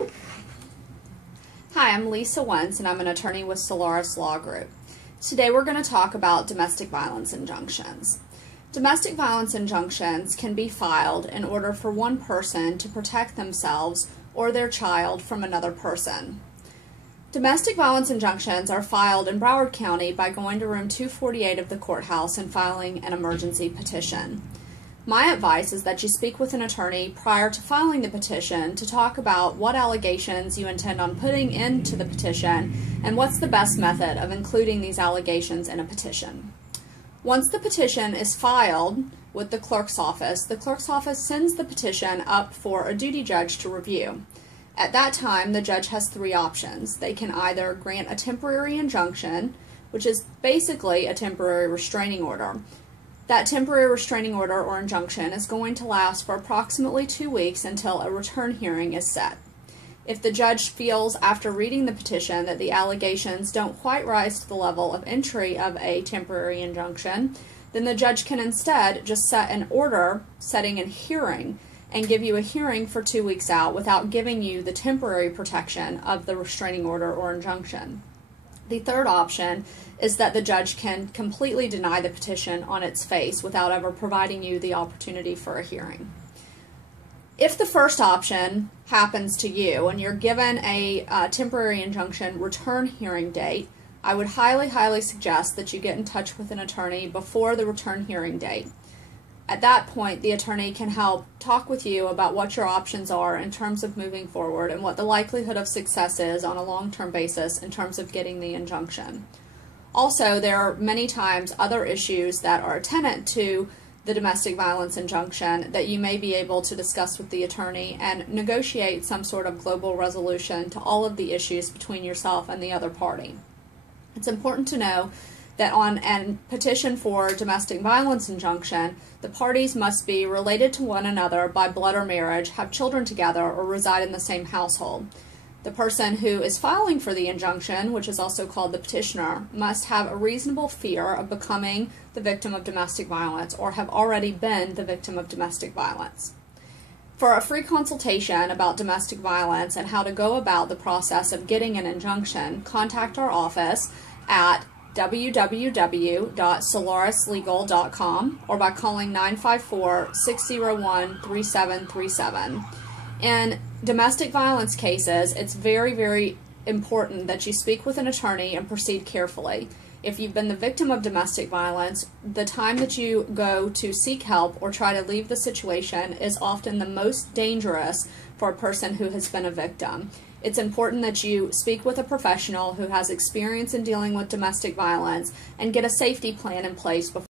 Hi, I'm Lisa Wentz, and I'm an attorney with Solaris Law Group. Today we're going to talk about domestic violence injunctions. Domestic violence injunctions can be filed in order for one person to protect themselves or their child from another person. Domestic violence injunctions are filed in Broward County by going to room 248 of the courthouse and filing an emergency petition. My advice is that you speak with an attorney prior to filing the petition to talk about what allegations you intend on putting into the petition and what's the best method of including these allegations in a petition. Once the petition is filed with the clerk's office sends the petition up for a duty judge to review. At that time, the judge has three options. They can either grant a temporary injunction, which is basically a temporary restraining order. That temporary restraining order or injunction is going to last for approximately 2 weeks until a return hearing is set. If the judge feels after reading the petition that the allegations don't quite rise to the level of entry of a temporary injunction, then the judge can instead just set an order setting a hearing and give you a hearing for 2 weeks out without giving you the temporary protection of the restraining order or injunction. The third option is that the judge can completely deny the petition on its face without ever providing you the opportunity for a hearing. If the first option happens to you and you're given a temporary injunction return hearing date, I would highly suggest that you get in touch with an attorney before the return hearing date. At that point, the attorney can help talk with you about what your options are in terms of moving forward and what the likelihood of success is on a long-term basis in terms of getting the injunction. Also, there are many times other issues that are attendant to the domestic violence injunction that you may be able to discuss with the attorney and negotiate some sort of global resolution to all of the issues between yourself and the other party. It's important to know that on a petition for domestic violence injunction, the parties must be related to one another by blood or marriage, have children together, or reside in the same household. The person who is filing for the injunction, which is also called the petitioner, must have a reasonable fear of becoming the victim of domestic violence or have already been the victim of domestic violence. For a free consultation about domestic violence and how to go about the process of getting an injunction, contact our office at www.solarislegal.com or by calling 954-601-3737. In domestic violence cases, it's very important that you speak with an attorney and proceed carefully. If you've been the victim of domestic violence, the time that you go to seek help or try to leave the situation is often the most dangerous for a person who has been a victim. It's important that you speak with a professional who has experience in dealing with domestic violence and get a safety plan in place before